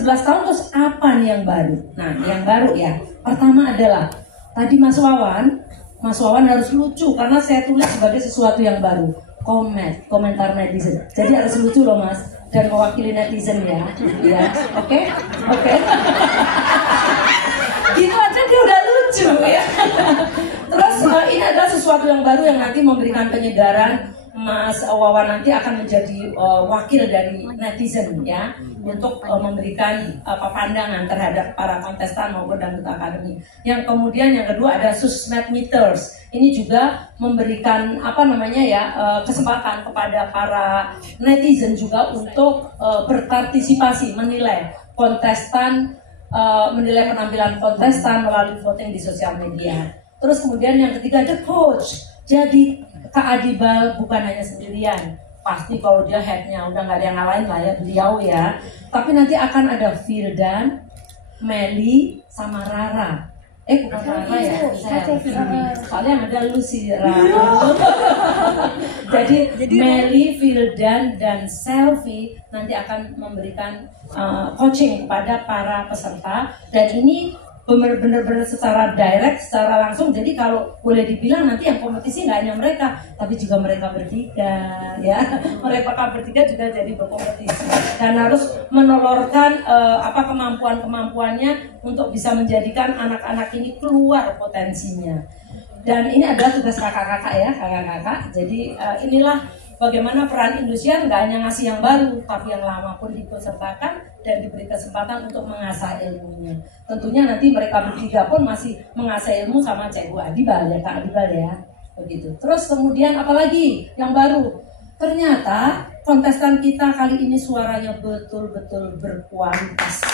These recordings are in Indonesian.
11 tahun terus apa nih yang baru? Nah, yang baru ya. Pertama adalah tadi Mas Wawan harus lucu karena saya tulis sebagai sesuatu yang baru. Komentar netizen. Jadi harus lucu loh Mas dan mewakili netizen ya. Ya, oke? Gitu aja dia udah lucu ya. Terus ini adalah sesuatu yang baru yang nanti memberikan penyegaran. Mas Wawan nanti akan menjadi wakil dari netizen ya untuk memberikan pandangan terhadap para kontestan maupun Dangdut Academy. Yang kemudian yang kedua ada Susmed Meters. Ini juga memberikan kesempatan kepada para netizen juga untuk berpartisipasi menilai kontestan, menilai penampilan kontestan melalui voting di sosial media. Terus kemudian yang ketiga ada coach. Jadi Kak Adibal bukan hanya sendirian, pasti kalau dia headnya udah nggak ada yang lain lah ya, beliau ya. Tapi nanti akan ada Firdan, Meli, sama Rara. Bukan Rara ya, soalnya yang ada lu sih Rara. Jadi Meli, Firdan, dan Selfie nanti akan memberikan coaching kepada para peserta. Dan ini benar-benar secara direct, secara langsung. Jadi kalau boleh dibilang nanti yang kompetisi nggak hanya mereka, tapi juga mereka bertiga, ya. Mereka bertiga juga jadi berkompetisi dan harus menolorkan kemampuannya untuk bisa menjadikan anak-anak ini keluar potensinya. Dan ini adalah tugas kakak-kakak ya, kakak-kakak. Jadi inilah bagaimana peran Indosiar nggak hanya ngasih yang baru, tapi yang lama pun dipesertakan dan diberi kesempatan untuk mengasah ilmunya. Tentunya nanti mereka bertiga pun masih mengasah ilmu sama Cikgu Adibal ya, Kak Adibal ya, begitu. Terus kemudian apalagi yang baru? Ternyata kontestan kita kali ini suaranya betul-betul berkualitas.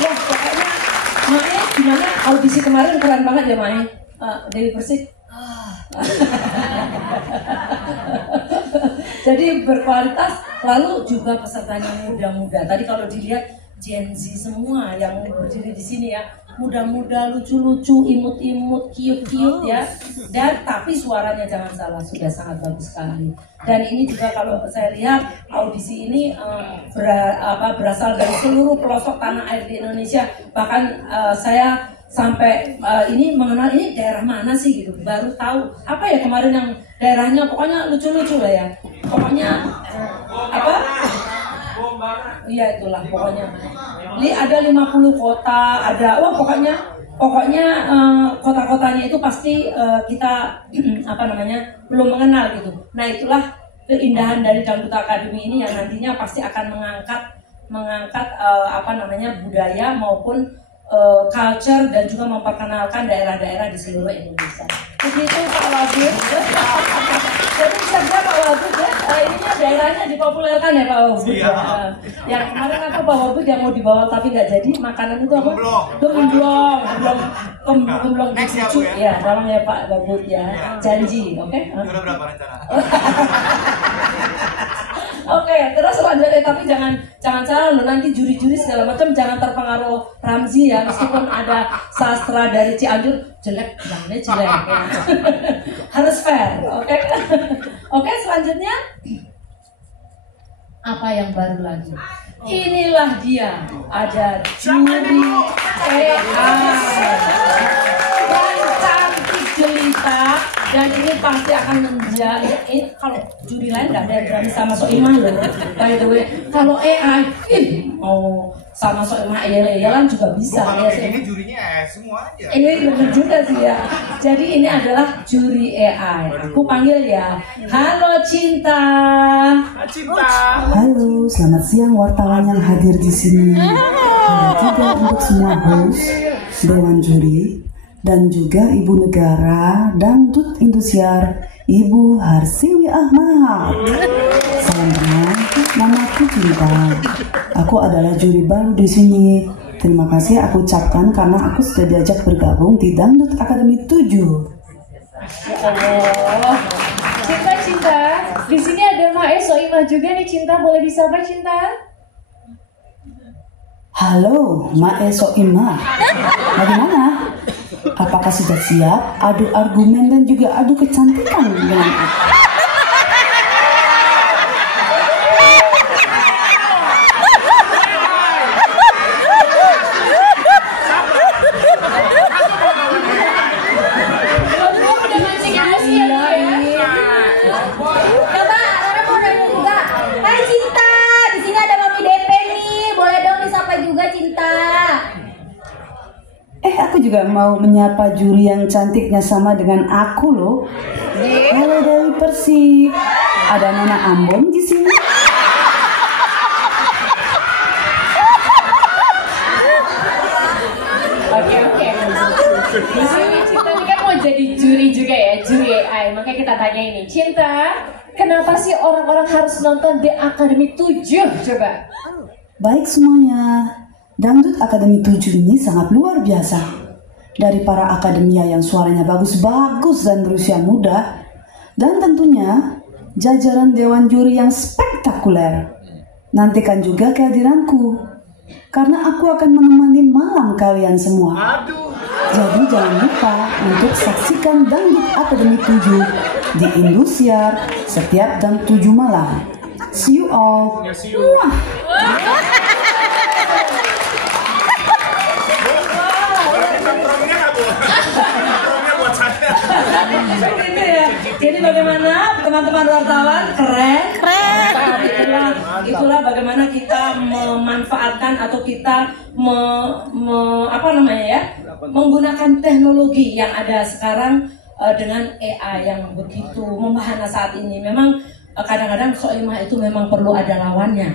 Ya pokoknya Mae gimana? Audisi kemarin keren banget ya Mae. Dewi Persik. Jadi berkualitas, lalu juga pesertanya muda-muda. Tadi kalau dilihat Gen Z semua yang berdiri di sini ya, muda-muda, lucu-lucu, imut-imut, cute-cute ya. Dan tapi suaranya jangan salah, sudah sangat bagus sekali. Dan ini juga kalau saya lihat audisi ini berasal dari seluruh pelosok tanah air di Indonesia. Bahkan saya sampai ini mengenal ini daerah mana sih gitu, baru tahu apa ya kemarin yang daerahnya pokoknya lucu-lucu lah ya, pokoknya iya itulah pokoknya. Ini ada 50 kota, ada pokoknya kota-kotanya itu pasti kita belum mengenal gitu. Nah itulah keindahan dari Dangdut Academy ini yang nantinya pasti akan mengangkat budaya maupun culture dan juga memperkenalkan daerah-daerah di seluruh Indonesia. Begitu Pak Wagub. Jadi siap-siap Pak Wagub ya. Ininya daerahnya dipopulerkan ya Pak Wagub. Ya. Yang kemarin Pak Wagub yang mau dibawa tapi nggak jadi, makanan itu apa? Gemblong lucu ya. Tolong ya Pak Wagub ya. Janji, oke? Udah berapa rencana? Oke, terus selanjutnya tapi jangan salah loh, nanti juri-juri segala macam jangan terpengaruh Ramzi ya, meskipun ada sastra dari Cianjur jelek, bilangnya jelek ya. Harus fair, oke? Oke, selanjutnya apa yang baru lagi? Inilah dia, ada juri AI yang cantik jelita. Dan ini pasti akan menjadi, kalau juri lain nggak ada yang berani sama Soimah loh. By the way, kalau AI, sama Soimah Yalan juga bisa. Ya, ini jurinya semua aja. Ini benar juga sih ya. Jadi ini adalah juri AI. Aku panggil ya. Halo Cinta. Halo, selamat siang wartawan yang hadir di sini. Dan juga untuk semua host, dewan juri, dan juga Ibu Negara Dangdut Indosiar, Ibu Harsiwi Ahmad. Salam kenal, namaku Cinta. Aku adalah juri baru di sini. Terima kasih aku ucapkan karena aku sudah diajak bergabung di Dangdut Academy 7. Ya Allah. Cinta. Di sini ada Mae Soimah juga nih Cinta, boleh disapa Cinta? Halo, Mae Soimah. Bagaimana? Apakah sudah siap adu argumen dan juga adu kecantikan dengan aku? juga mau menyapa juri yang cantiknya sama dengan aku loh. Halo Dewi Persik. Ada Nona Ambon di sini. Oke. Di sini Cinta ini kan mau jadi juri juga ya, juri AI. Makanya kita tanya ini, Cinta, kenapa sih orang-orang harus nonton The Academy 7? Coba. Baik semuanya, Dangdut Akademi 7 ini sangat luar biasa. Dari para akademia yang suaranya bagus-bagus dan berusia muda, dan tentunya jajaran dewan juri yang spektakuler. Nantikan juga kehadiranku, karena aku akan menemani malam kalian semua. Jadi jangan lupa untuk saksikan Dangdut Akademi 7 di Indosiar setiap jam 7 malam. See you all. Muah. Begitu ya. Jadi bagaimana teman-teman wartawan? Keren. Itulah bagaimana kita memanfaatkan atau kita menggunakan teknologi yang ada sekarang dengan AI yang begitu membahana saat ini. Memang kadang-kadang Soimah itu memang perlu ada lawannya.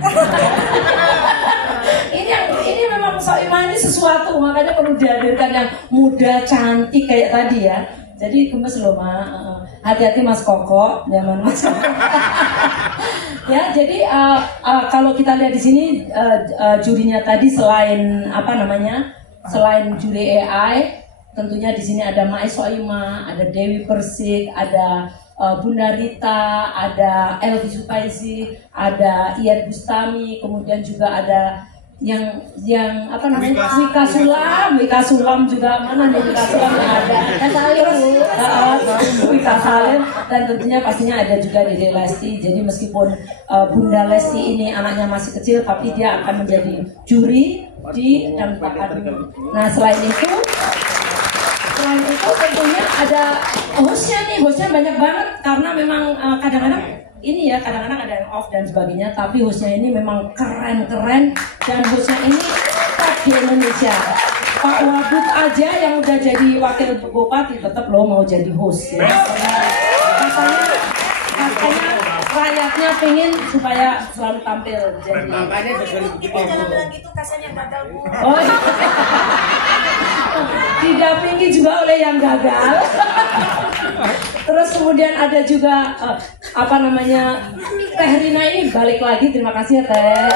ini memang Soimah ini sesuatu, makanya perlu dihadirkan yang muda, cantik kayak tadi ya. Jadi gemes loh Ma, hati-hati Mas Koko, zaman Mas Koko. Ya, jadi kalau kita lihat di sini jurinya tadi selain selain juri AI, tentunya di sini ada Mae Soimah, ada Dewi Persik, ada Bunda Rita, ada Elvi Supaisi, ada Iyad Bustami, kemudian juga ada yang Wika Sulam juga, mana nih Wika Sulam yang ada, Wika Salim, dan tentunya pastinya ada juga Dede Lesti. Jadi meskipun Bunda Lesti ini anaknya masih kecil, tapi dia akan menjadi juri di Dangdut Akademi. Nah selain itu tentunya ada hostnya banyak banget, karena memang kadang-kadang ada yang off dan sebagainya, tapi hostnya ini memang keren-keren, dan hostnya ini top di Indonesia. Pak Wadud aja yang udah jadi wakil bupati tetap loh mau jadi host ya. Katanya rakyatnya pengen supaya selalu tampil jadi. Jangan bilang gitu, kasihan yang gagal Bu. Oh, didampingi juga oleh yang gagal. Terus kemudian ada juga Teh Rina ini balik lagi, terima kasih ya Teh.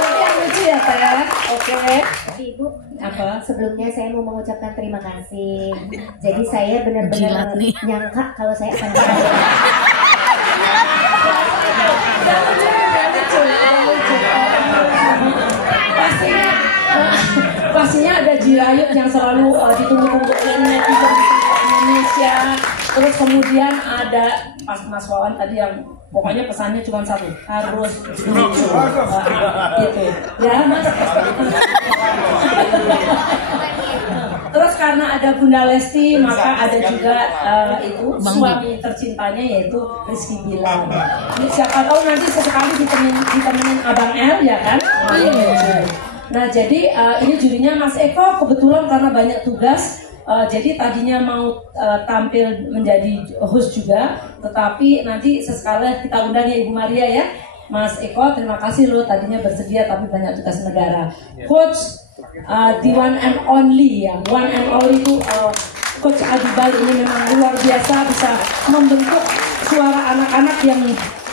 Nanti yang lucu ya Teh. Oke. Ibu, Apa? sebelumnya saya mau mengucapkan terima kasih. Jadi saya benar-benar nyangka kalau saya akan Pastinya ada Jirayut yang selalu ditunggu-tunggu oleh netizen Indonesia. Terus kemudian ada Mas Wawan tadi yang pokoknya pesannya cuma satu, harus lucu. Gitu ya Mas. Terus karena ada Bunda Lesti, maka ada juga suami tercintanya yaitu Rizky Bilar. Siapa tahu nanti sesekali ditemenin Abang L ya kan? Nah jadi ini jurinya Mas Eko, kebetulan karena banyak tugas, jadi tadinya mau tampil menjadi host juga, tetapi nanti sesekali kita undang ya Ibu Maria ya. Mas Eko, terima kasih loh tadinya bersedia tapi banyak tugas negara. Coach the one and only ya, one and only itu Coach Adibal ini memang luar biasa, bisa membentuk suara anak-anak yang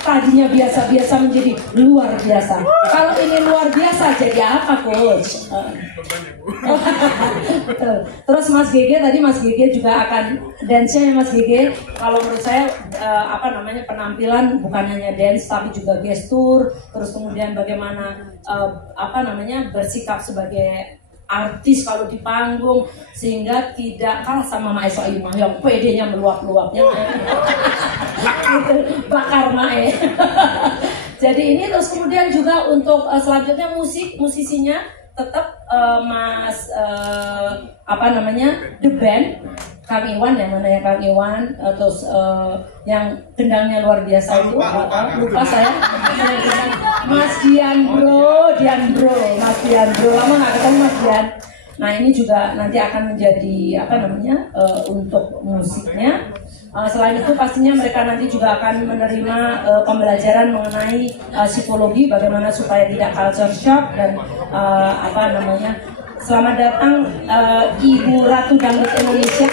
tadinya biasa-biasa menjadi luar biasa. Kalau ini luar biasa jadi apa Coach? Terus Mas GG tadi, Mas GG juga akan dance-nya ya Mas GG. Kalau menurut saya penampilan bukan hanya dance tapi juga gestur, terus kemudian bagaimana bersikap sebagai artis kalau di panggung, sehingga tidak kalah sama Mae Soimah yang pedenya meluap-luapnya. Bakar Mae. Jadi ini terus kemudian juga untuk selanjutnya musisinya tetap The Band, Kang Iwan, yang mana ya Kang Iwan, terus yang gendangnya luar biasa itu, lupa saya. Mas Dian Bro, lama nggak ketemu Mas Dian. Nah ini juga nanti akan menjadi untuk musiknya. Selain itu pastinya mereka nanti juga akan menerima pembelajaran mengenai psikologi, bagaimana supaya tidak culture shock dan selamat datang Ibu Ratu Dangdut Indonesia.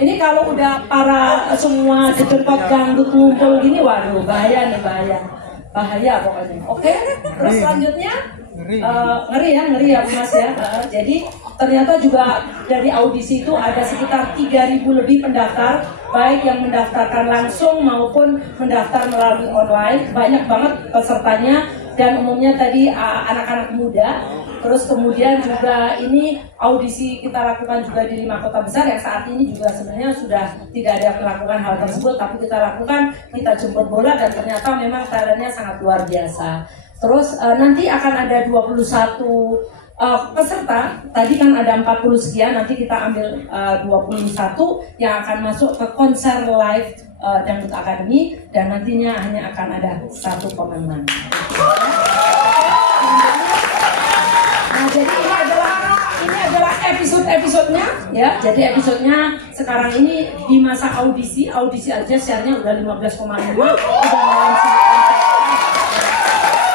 Ini kalau udah para semua dedekot dangdut ngumpul gini, waduh bahaya pokoknya. Oke, terus selanjutnya ngeri ya Mas ya. Jadi ternyata juga dari audisi itu ada sekitar 3.000 lebih pendaftar, baik yang mendaftarkan langsung maupun mendaftar melalui online. Banyak banget pesertanya dan umumnya tadi anak-anak muda. Terus kemudian juga ini audisi kita lakukan juga di 5 kota besar yang saat ini juga sebenarnya sudah tidak ada melakukan hal tersebut, tapi kita lakukan, kita jemput bola dan ternyata memang talentnya sangat luar biasa. Terus nanti akan ada 21 peserta, tadi kan ada 40 sekian, nanti kita ambil 21 yang akan masuk ke konser live Dangdut Academy dan nantinya hanya akan ada 1 pemenang. Nah, jadi ini adalah episode-episodenya ya. Jadi episodenya sekarang ini di masa audisi aja share-nya udah 15,5 udah.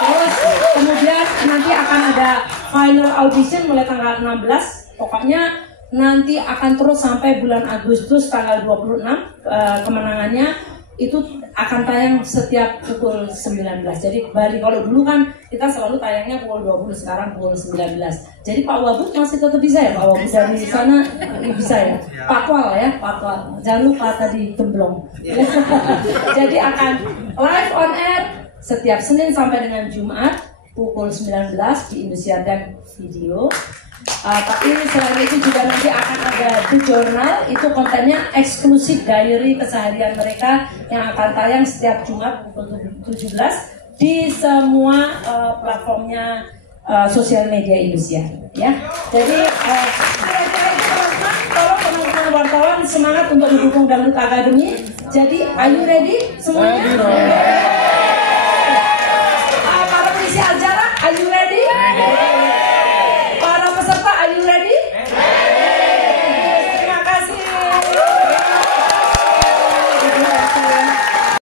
Terus kemudian nanti akan ada final audition mulai tanggal 16. Pokoknya nanti akan terus sampai bulan Agustus tanggal 26 kemenangannya itu akan tayang setiap pukul 19. Jadi balik kalau dulu kan kita selalu tayangnya pukul 20, sekarang pukul 19. Jadi Pak Wabud masih tetap bisa ya Pak Wabud dari sana bisa ya. Patwal ya, Patwal. Jangan lupa tadi gemblong. Jadi akan live on air setiap Senin sampai dengan Jumat pukul 19 di Indosiar dan video. Tapi selain itu juga nanti akan ada The Journal, itu kontennya eksklusif diary keseharian mereka yang akan tayang setiap Jumat pukul 17 di semua platformnya sosial media Indosiar ya. Jadi kira-kira itu teman-teman, tolong teman-teman wartawan semangat untuk mendukung Dangdut Academy. Jadi are you ready semuanya?